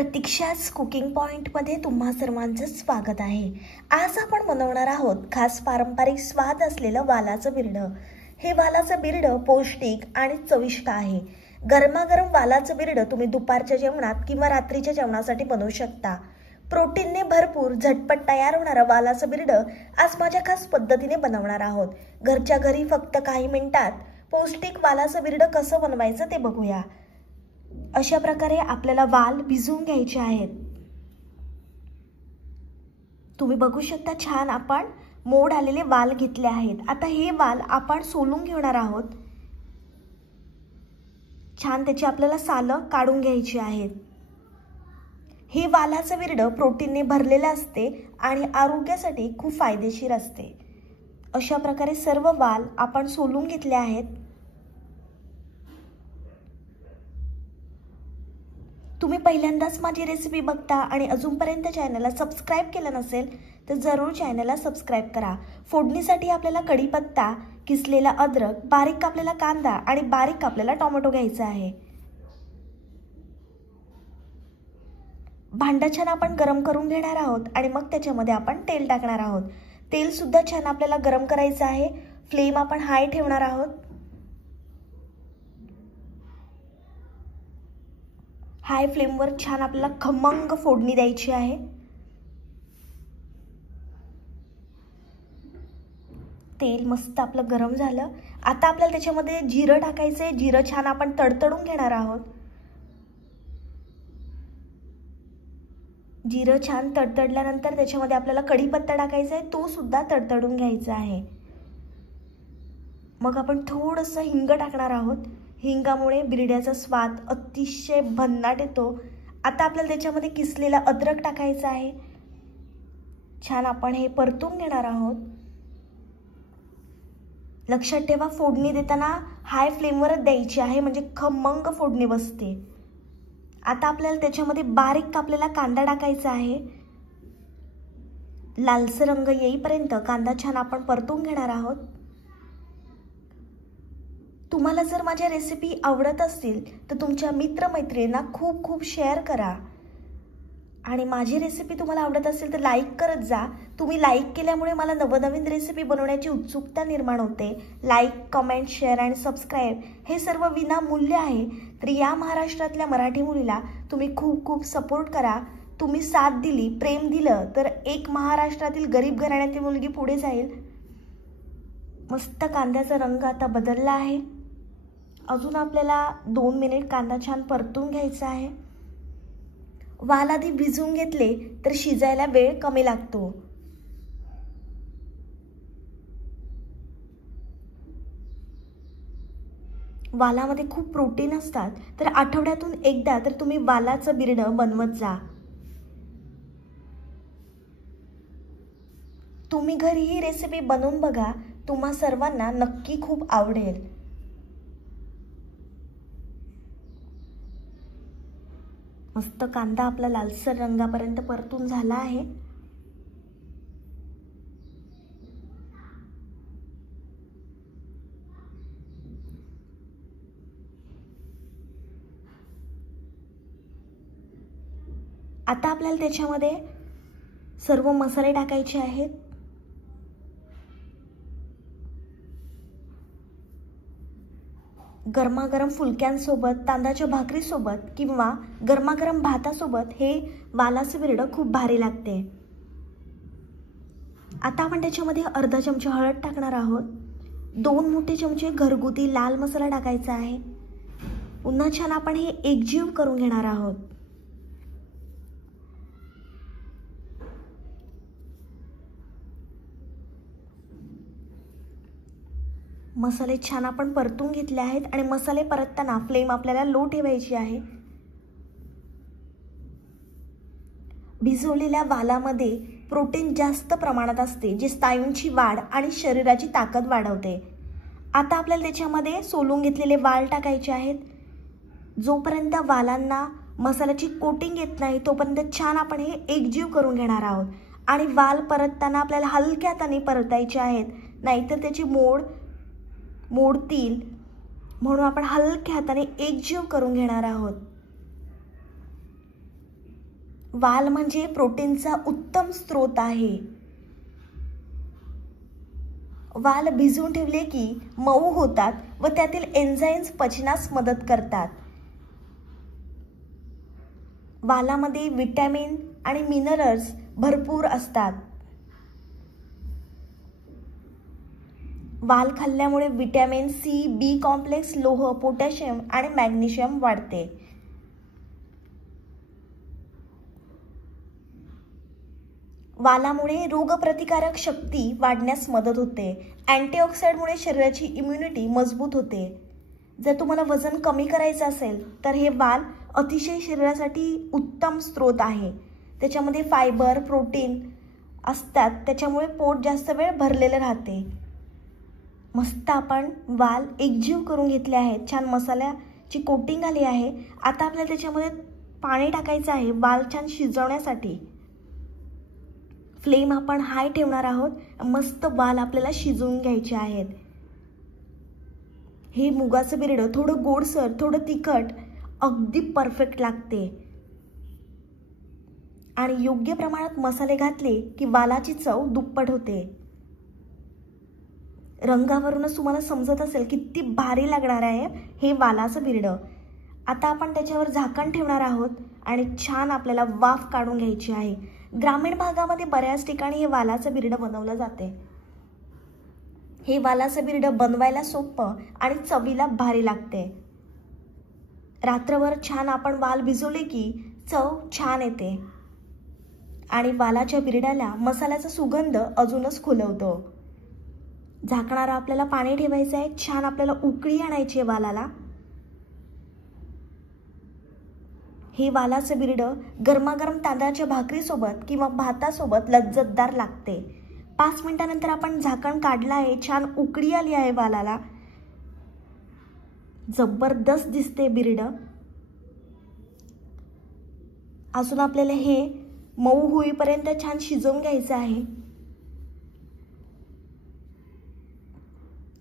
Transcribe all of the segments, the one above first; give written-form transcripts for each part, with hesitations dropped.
प्रतीक्षाच cooking पॉइंटमध्ये तुम्हा सर्वांचं स्वागत आहे। आज आपण बनवणार आहोत खास पारंपरिक स्वाद असलेलं वालाचं बिरडं। हे वालाचं बिरडं पौष्टिक आणि चविष्ट आहे। गरमागरम वालाचं बिरडं तुम्ही दुपारच्या जेवणात किंवा रात्रीच्या जेवणासाठी बनवू शकता। प्रोटीनने भरपूर झटपट तयार होणारं वालाचं बिरडं आज माझ्या खास पद्धतीने बनवणार आहोत। घरच्या घरी फक्त काही मिनिटात पौष्टिक वालाचं बिरडं कसं बनवायचं ते बघूया। अशा प्रकारे आपल्याला वाल भिजवून घ्यायचे आहेत। तुम्ही बघू शकता छान आपण मोड आलेले वाल घेतले आहेत। आता हे वाल आपण सोलून घेणार आहोत। छान त्याची आपल्याला सालं काढून घ्यायची आहेत। हे वालाचं बिरडं प्रोटीनने भरलेलं असते आणि आरोग्यासाठी खूप फायदेशीर असते। अशा प्रकारे सर्व वाल आपण सोलून घेतले आहेत। तुम्ही पहिल्यांदाच माझी रेसिपी बघता आणि अजूनपर्यंत चॅनलला सबस्क्राइब केलं नसेल तर जरूर चॅनलला सबस्क्राइब करा। फोडणीसाठी आपल्याला कढीपत्ता, किसलेला अद्रक, बारीक कापलेला कांदा आणि बारीक कापलेला टोमॅटो घ्यायचा आहे। भांडं छान आपण गरम करून घेणार आहोत आणि मग त्याच्यामध्ये आपण तेल टाकणार आहोत। तेल सुद्धा छान आपल्याला गरम करायचं आहे। फ्लेम आपण हाय ठेवणार आहोत। हाय फ्लेमवर छान आपल्याला खमंग फोडणी द्यायची आहे। तेल मस्त आपलं गरम झालं। आता आपल्याला त्याच्यामध्ये जिरं टाकायचंय। जिरं छान आपण तडतडून घेणार आहोत। जिरं छान तडतडल्यानंतर त्याच्यामध्ये आपल्याला कढीपत्ता टाकायचा आहे। तो सुद्धा तडतडून घ्यायचा आहे। मग आपण थोडंसं हिंग टाकणार आहोत। हिंगामुळे बिरड्याचा स्वाद अतिशय भन्नाट येतो। आता आपल्याला त्याच्यामध्ये किसलेला अद्रक टाकायचा आहे। छान आपण हे परतून घेणार आहोत। लक्षात ठेवा फोडणी देताना हाय फ्लेमवरच द्यायची आहे म्हणजे खमंग फोडणी बसते। आता आपल्याला त्याच्यामध्ये बारीक कापलेला कांदा टाकायचा आहे। लालसर रंग येईपर्यंत कांदा छान आपण परतून घेणार आहोत। तुम्हाला जर माझ्या रेसिपी आवडत असतील तर तुमच्या मित्रमैत्रिणींना खूप खूप शेअर करा आणि माझी रेसिपी तुम्हाला आवडत असेल तर लाईक करत जा। तुम्ही लाईक केल्यामुळे मला नवनवीन रेसिपी बनवण्याची उत्सुकता निर्माण होते। लाईक, कमेंट, शेअर आणि सबस्क्राइब हे सर्व विनामूल्य आहे। तर या महाराष्ट्रातल्या मराठी मुलीला तुम्ही खूप खूप सपोर्ट करा। तुम्ही साथ दिली, प्रेम दिलं तर एक महाराष्ट्रातील गरीब घराण्यातील मुलगी पुढे जाईल। मस्त कांद्याचा रंग आता बदलला आहे। अजून आपल्याला 2 मिनिट कांदा छान परतून घ्यायचा आहे। वाल आधी भिजवून घेतले तर शिजायला वेळ कमी लागतो। वालामध्ये खूप प्रोटीन असतात तर आठवड्यातून एकदा तर तुम्ही वालाचं बिरडं बनवत जा। तुम्ही घरी ही रेसिपी बनवून बघा। तुम्हा सर्वांना नक्की खूप आवडेल। मस्त कांदा आपला लालसर रंगापर्यंत परतून झाला आहे। आता आपल्याला त्याच्यामध्ये सर्व मसाले टाकायचे आहेत। गरमागरम फुलक्यांसोबत, तांदळाच्या भाकरीसोबत किंवा गरमागरम भातासोबत हे वालाचं बिरडं खूप भारी लागते। आता आपण त्याच्यामध्ये अर्धा चमचा हळद टाकणार आहोत। 2 मोठे चमचे घरगुती लाल मसाला टाकायचा आहे। पुन्हा छान आपण हे एकजीव करून घेणार आहोत। मसाले छान आपण परतून घेतले आहेत आणि मसाले परतताना फ्लेम आपल्याला लो ठेवायची आहे। भिजवलेल्या वालामध्ये प्रोटीन जास्त प्रमाणात असते जे स्नायूंची वाढ आणि शरीराची ताकद वाढवते। आता आपल्याला त्याच्यामध्ये सोलून घेतलेले वाल टाकायचे आहेत। जोपर्यंत वालांना मसाल्याची कोटिंग येत नाही तोपर्यंत छान आपण हे एकजीव करून घेणार आहोत आणि वाल परतताना आपल्याला हलक्या हाताने परतायचे आहेत, नाहीतर त्याची मोडतील म्हणून आपण हलक्या हाताने एकजीव करून घेणार आहोत। वाल म्हणजे प्रोटीनचा उत्तम स्रोत आहे. वाल भिजवून ठेवले की मऊ होतात व त्यातील एन्झाईम्स पचनास मदत करतात. वालामध्ये विटॅमिन आणि मिनरल्स भरपूर असतात. वाल खाल्ल्यामुळे विटॅमिन सी, बी कॉम्प्लेक्स, लोह, पोटॅशियम आणि मॅग्नेशियम वाढते. वालामुळे रोगप्रतिकारक शक्ती वाढण्यास मदत होते. अँटीऑक्सिडंटमुळे शरीराची इम्युनिटी मजबूत होते. जर तुम्हाला वजन कमी करायचं असेल तर हे वाल अतिशय शरीरासाठी उत्तम स्रोत आहे. त्याच्यामध्ये फायबर, प्रोटीन असतात, त्याच्यामुळे पोट जास्त वेळ भरलेलं राहते. मस्त आपण वाल एकजीव करून घेतले आहेत. छान मसाल्याची कोटिंग आली आहे. आता आपल्याला त्याच्यामध्ये पाणी टाकायचं आहे वाल छान शिजवण्यासाठी. फ्लेम आपण हाय ठेवणार आहोत. मस्त वाल आपल्याला शिजवून घ्यायचे आहेत. हे मुगाचं बिरडं थोडं गोडसर, थोडं तिखट, अगदी परफेक्ट लागते. आणि योग्य प्रमाणात मसाले घातले की वालाची चव दुप्पट होते. रंगावरूनच तुम्हाला समजत असेल किती भारी लागणार आहे हे वालाचं बिरडं. आता आपण त्याच्यावर झाकण ठेवणार आहोत आणि छान आपल्याला वाफ काढून घ्यायची आहे. ग्रामीण भागामध्ये बऱ्याच ठिकाणी हे वालाचं बिरडं बनवलं जाते. हे वालाचं बिरडं बनवायला सोपं आणि चवीला भारी लागते. रात्रभर छान आपण वाल भिजवले की चव छान येते आणि वालाच्या बिरड्याला मसाल्याचा सुगंध अजूनच खुलवतो. झाकणारा आपल्याला पाणी ठेवायचं आहे. छान आपल्याला उकळी आणायची आहे वालाला. हे वालाचं बिरडं गरमागरम तांदळाच्या भाकरीसोबत किंवा भातासोबत लज्जतदार लागते. 5 मिनिटानंतर आपण झाकण काढलं आहे. छान उकळी आली आहे वालाला. जबरदस्त दिसते बिरडं. अजून आपल्याला हे मऊ होईपर्यंत छान शिजवून घ्यायचं आहे.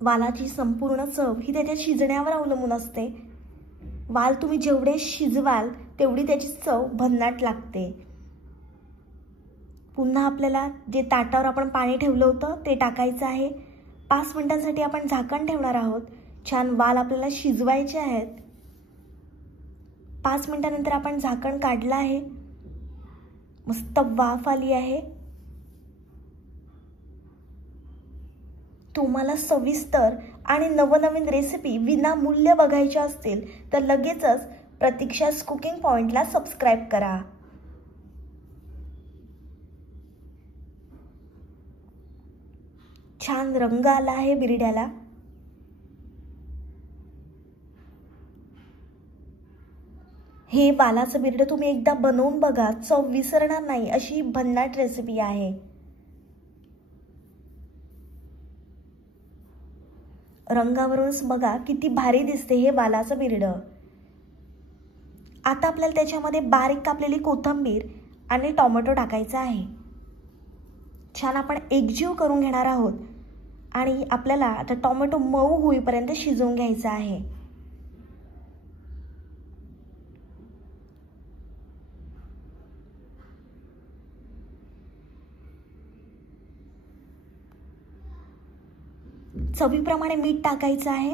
वालाची संपूर्ण चव ही त्याच्या शिजण्यावर अवलंबून असते. वाल तुम्ही जेवढे शिजवाल तेवढी त्याची चव भन्नाट लागते. पुन्हा आपल्याला जे ताटावर आपण पाणी ठेवलं होतं ते टाकायचं आहे. 5 मिनिटांसाठी आपण झाकण ठेवणार आहोत. छान वाल आपल्याला शिजवायचे आहेत. 5 मिनिटानंतर आपण झाकण काढलं आहे. मस्त वाफ आली आहे. तुम्हाला सविस्तर आणि नवनवीन रेसिपी विनामूल्य बघायच्या असतील तर लगेचच प्रतीक्षा's कुकिंग पॉइंटला सबस्क्राईब करा. छान रंग आला आहे बिरड्याला. हे वालाचं बिरडं तुम्ही एकदा बनवून बघा. चव विसरणार नाही अशी भन्नाट रेसिपी आहे. रंगावरूनच बघा किती भारी दिसते हे वालाचं बिरडं. आता आपल्याला त्याच्यामध्ये बारीक कापलेली कोथिंबीर आणि टोमॅटो टाकायचा आहे. छान आपण एकजीव करून घेणार आहोत आणि आपल्याला आता टोमॅटो मऊ होईपर्यंत शिजवून घ्यायचा आहे. चवीप्रमाणे मीठ टाकायचं आहे.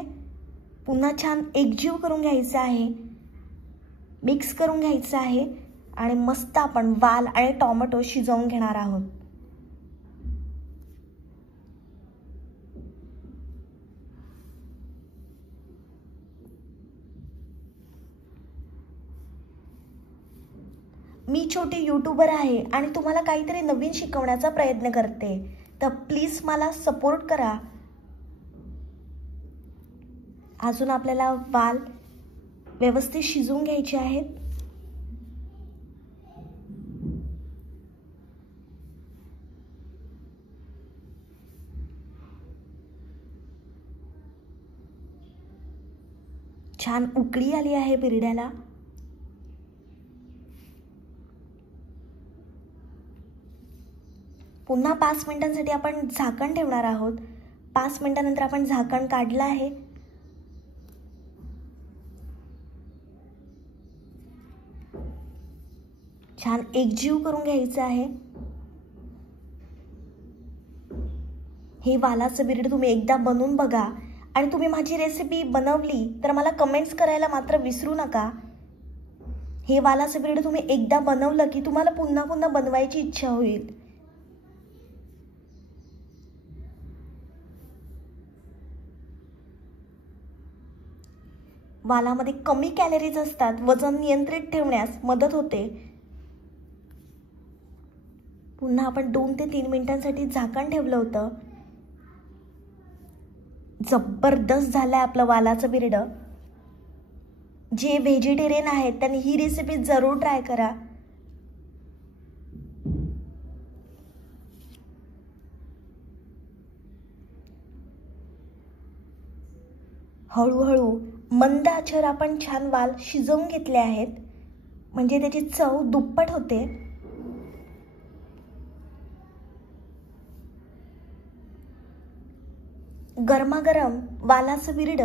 पुन्हा छान एकजीव करून घ्यायचं आहे. मिक्स करून घ्यायचं आहे आणि मस्त आपण वाल आणि टोमॅटो शिजवून घेणार आहोत. मी छोटी यूट्यूबर आहे आणि तुम्हाला काहीतरी नवीन शिकवण्याचा प्रयत्न करते, तर प्लीज मला सपोर्ट करा. अजून आपल्याला वाल व्यवस्थित शिजवून घ्यायचे आहेत. छान उकळी आली आहे बिरड्याला. पुन्हा 5 मिनिटांसाठी आपण झाकण ठेवणार आहोत. 5 मिनिटांनंतर आपण झाकण काढलं आहे. छान एकजीव करून घ्यायचं आहे. हे वालाचं बिरड तुम्ही एकदा बनवून बघा आणि तुम्ही माझी रेसिपी बनवली तर मला कमेंट्स करायला मात्र विसरू नका. हे वालाचं बिरड तुम्ही एकदा बनवलं की तुम्हाला पुन्हा पुन्हा बनवायची इच्छा होईल. वालामध्ये कमी कॅलरीज असतात, वजन नियंत्रित ठेवण्यास मदत होते. पुन्हा आपण 2 ते 3 मिनिटांसाठी झाकण ठेवलं होतं. जबरदस्त झालंय आपलं वालाचं बिरड. जे व्हेजिटेरियन आहेत त्यांनी ही रेसिपी जरूर ट्राय करा. हळूहळू मंद आचेवर आपण छान वाल शिजवून घेतले आहेत, म्हणजे त्याची चव दुप्पट होते. गरमागरम वालाचं बिरड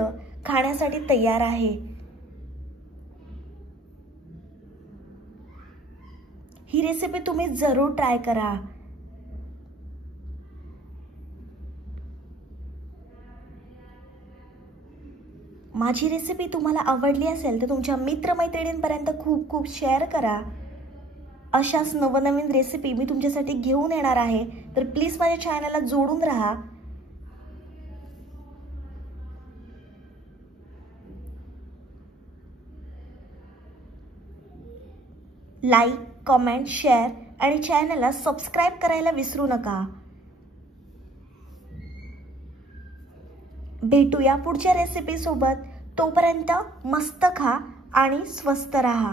खाण्यासाठी तयार आहे. ही रेसिपी तुम्ही जरूर ट्राय करा. माझी रेसिपी तुम्हाला आवडली असेल तर तुमच्या मित्रमैत्रिणींपर्यंत खूप खूप शेअर करा. अशाच नवनवीन रेसिपी मी तुमच्यासाठी घेऊन येणार आहे, तर प्लीज माझ्या चॅनलला जोडून राहा. लाईक, कमेंट, शेअर आणि चॅनलला सबस्क्राईब करायला विसरू नका. भेटूया पुढच्या रेसिपी सोबत. तोपर्यंत मस्त खा आणि स्वस्त रहा.